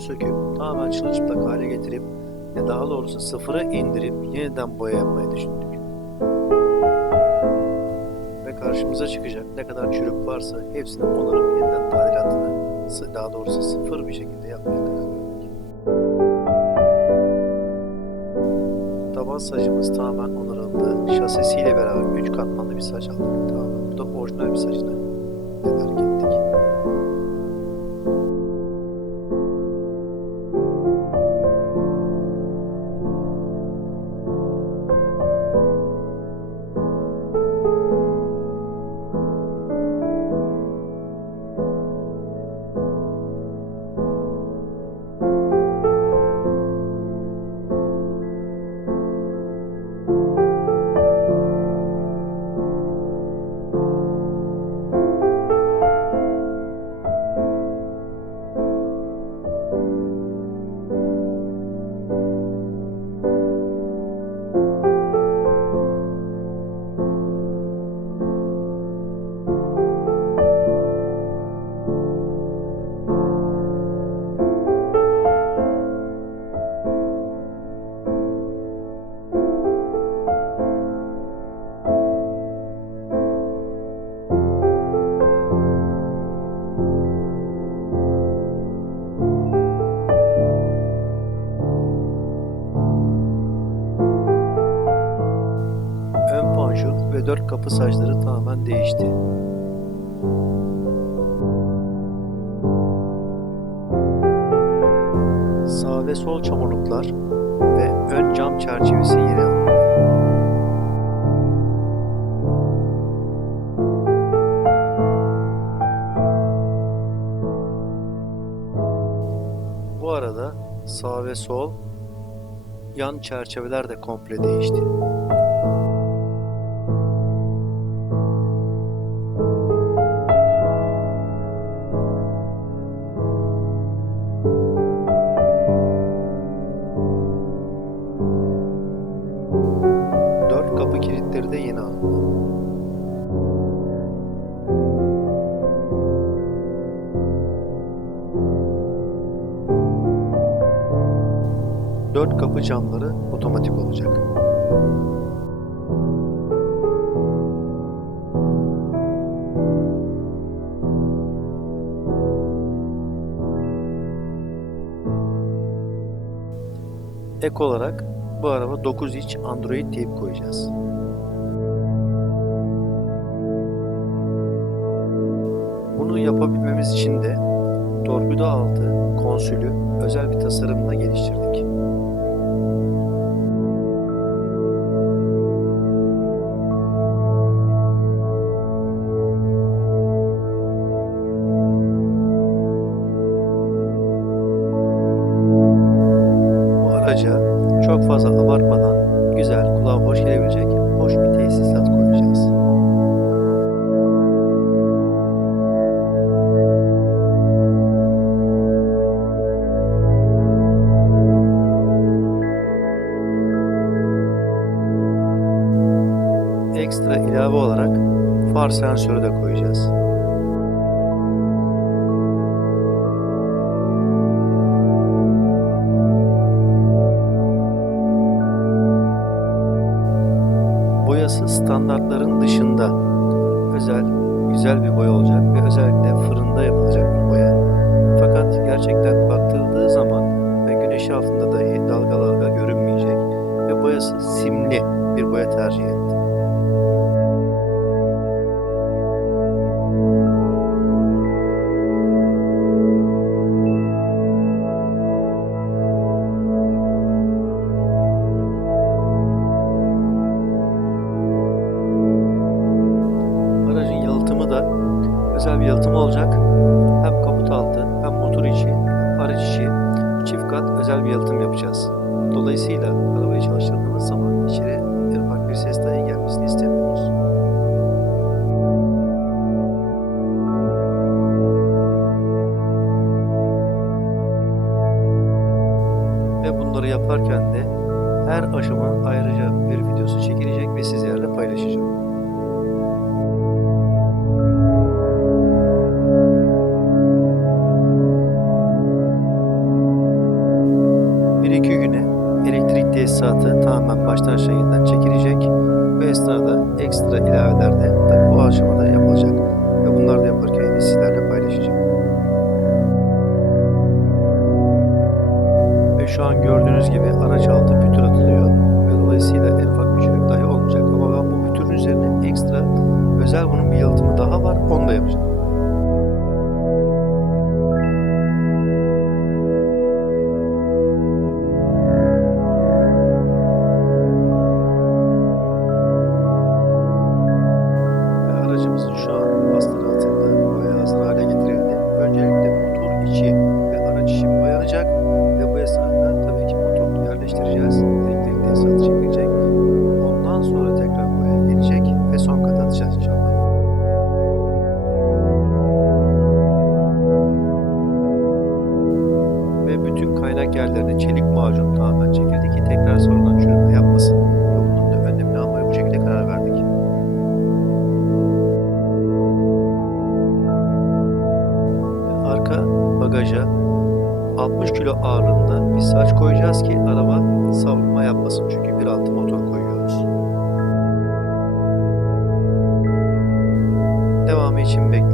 söküp tamamen çırılçıplak hale getirip ve daha doğrusu sıfıra indirip yeniden boya düşündük. Ve karşımıza çıkacak ne kadar çürük varsa hepsini onarıp yeniden tadilatını daha doğrusu sıfır bir şekilde yapmaya karar verdik. Taban sacımız tamamen onarıldı. Şasisiyle beraber 3 katmanlı bir saç aldık. Tamamen bu da orijinal bir saçını tedarik ettik. Ve dört kapı saçları tamamen değişti. Sağ ve sol çamurluklar ve ön cam çerçevesi yeni alındı. Bu arada sağ ve sol yan çerçeveler de komple değişti. Kilitleri de yeni alındı. Dört kapı camları otomatik olacak. Ek olarak bu araba 9 inç Android teyp koyacağız. Bunu yapabilmemiz için de torpido altı konsülü özel bir tasarımla geliştirdik. Far sensörü de koyacağız. Boyası standartların dışında özel, güzel bir boya olacak ve özellikle fırında yapılacak bir boya. Fakat gerçekten bakıldığı zaman ve güneş altında dahi dalga dalga görünmeyecek ve boyası simli bir boya tercih ettim. Olacak. Hem kaput altı hem motor içi hem araç içi çift kat özel bir yalıtım yapacağız. Dolayısıyla arabayı çalıştırdığımız zaman içeri ufak bir ses dahi gelmesini istemiyoruz. Ve bunları yaparken de her aşamanın ayrıca bir videosu çekilecek ve sizlerle paylaşacağım. Tesisatı tamamen baştan aşağı yeniden çekilecek. Bu esnada ekstra ilaveler de tabii bu aşamada yapılacak. Ve bunlar da yapılırken yine sizlerle paylaşacağım. Ve şu an gördüğünüz gibi araç altı pütür atılıyor. Ve dolayısıyla en ufak bir çürük dahi olmayacak. Ama ben bu pütürün üzerine ekstra özel bunun bir yalıtımı daha var. Onu da yapacağım. Yapmasın. Çünkü 1.6 motor koyuyoruz. Devamı için bekliyoruz.